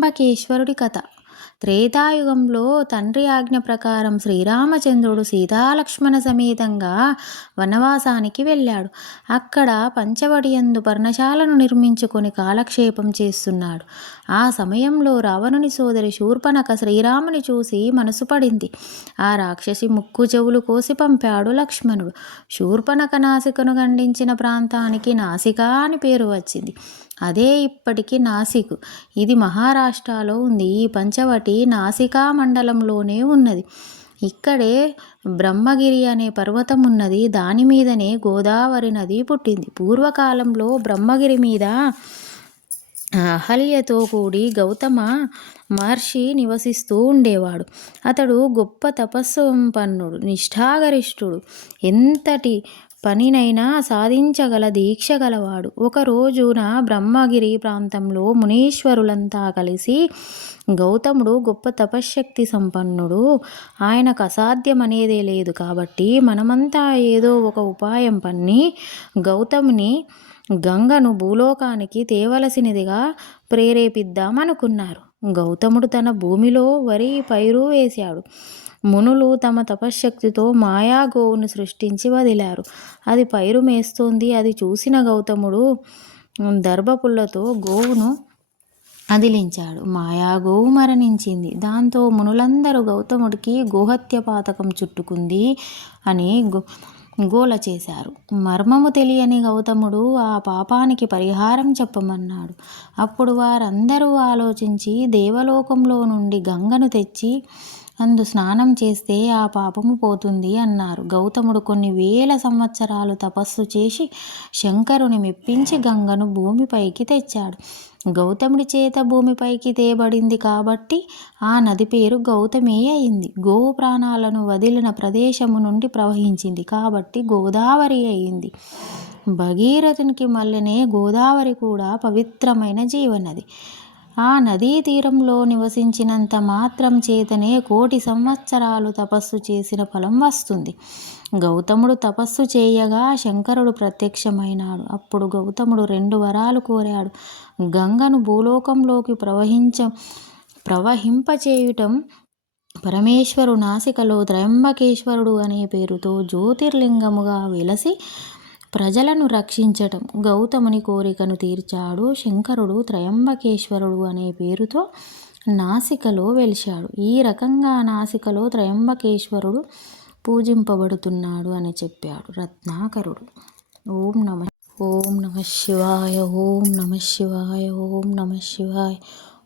త్రయంబకేశ్వరుడి కథ. త్రేతాయుగంలో తండ్రి ఆజ్ఞ ప్రకారం శ్రీరామచంద్రుడు సీతాలక్ష్మణ సమేతంగా వనవాసానికి వెళ్ళాడు. అక్కడ పంచవడియందు పర్ణశాలను నిర్మించుకొని కాలక్షేపం చేస్తున్నాడు. ఆ సమయంలో రావణుని సోదరి శూర్పణక శ్రీరాముని చూసి మనసు పడింది. ఆ రాక్షసి ముక్కు చెవులు కోసి పంపాడు లక్ష్మణుడు. శూర్పణక నాసికను ఖండించిన ప్రాంతానికి నాసిక అని పేరు వచ్చింది. అదే ఇప్పటికీ నాసిక్. ఇది మహారాష్ట్రలో ఉంది. ఈ పంచవటి నాసికా మండలంలోనే ఉన్నది. ఇక్కడే బ్రహ్మగిరి అనే పర్వతం ఉన్నది. దాని మీదనే గోదావరి నది పుట్టింది. పూర్వకాలంలో బ్రహ్మగిరి మీద అహల్యతో కూడి గౌతమ మహర్షి నివసిస్తూ ఉండేవాడు. అతడు గొప్ప తపస్సు సంపన్నుడు నిష్ఠాగరిష్ఠుడు. ఎంతటి పనినైనా సాధించగల దీక్ష గలవాడు. ఒక రోజున బ్రహ్మగిరి ప్రాంతంలో మునీశ్వరులంతా కలిసి గౌతముడు గొప్ప తపశ్శక్తి సంపన్నుడు. ఆయనకు అసాధ్యం అనేదే లేదు కాబట్టి మనమంతా ఏదో ఒక ఉపాయం పన్ని గౌతముని గంగను భూలోకానికి తేవలసినదిగా ప్రేరేపిద్దామనుకున్నారు. గౌతముడు తన భూమిలో వరి పైరు వేశాడు. మునులు తమ తపశ్శక్తితో మాయా గోవును సృష్టించి వదిలారు అది పైరు మేస్తోంది. అది చూసిన గౌతముడు దర్భపుల్లతో గోవును అదిలించాడు. మాయా గోవు మరణించింది. దాంతో మునులందరూ గౌతముడికి గోహత్య పాతకం చుట్టుకుంది అని గో గోల చేశారు. మర్మము తెలియని గౌతముడు ఆ పాపానికి పరిహారం చెప్పమన్నాడు. అప్పుడు వారందరూ ఆలోచించి దేవలోకంలో నుండి గంగను తెచ్చి అందు స్నానం చేస్తే ఆ పాపము పోతుంది అన్నారు. గౌతముడు కొన్ని వేల సంవత్సరాలు తపస్సు చేసి శంకరుని మెప్పించి గంగను భూమిపైకి తెచ్చాడు. గౌతముడి చేత భూమిపైకి తేబడింది కాబట్టి ఆ నది పేరు గౌతమే అయింది. గోవు ప్రాణాలను వదిలిన ప్రదేశము నుండి ప్రవహించింది కాబట్టి గోదావరి అయింది. భగీరథునికి మల్లెనే గోదావరి కూడా పవిత్రమైన జీవనది. ఆ నదీ తీరంలో నివసించినంత మాత్రం చేతనే కోటి సంవత్సరాలు తపస్సు చేసిన ఫలం వస్తుంది. గౌతముడు తపస్సు చేయగా శంకరుడు ప్రత్యక్షమైనాడు. అప్పుడు గౌతముడు రెండు వరాలు కోరాడు. గంగను భూలోకంలోకి ప్రవహించ ప్రవహింపచేయటం పరమేశ్వరు నాసికలో త్రయంబకేశ్వరుడు అనే పేరుతో జ్యోతిర్లింగముగా వెలసి ప్రజలను రక్షించటం గౌతముని కోరికను తీర్చాడు. శంకరుడు త్రయంబకేశ్వరుడు అనే పేరుతో నాసికలో వెలిశాడు. ఈ రకంగా నాసికలో త్రయంబకేశ్వరుడు పూజింపబడుతున్నాడు అని చెప్పాడు రత్నాకరుడు. ఓం నమ ఓం నమ శివాయ ఓం నమ శివాయ ఓం నమ శివాయ.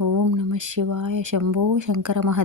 ओम नमः शिवाय शंभो शंकर महादेव।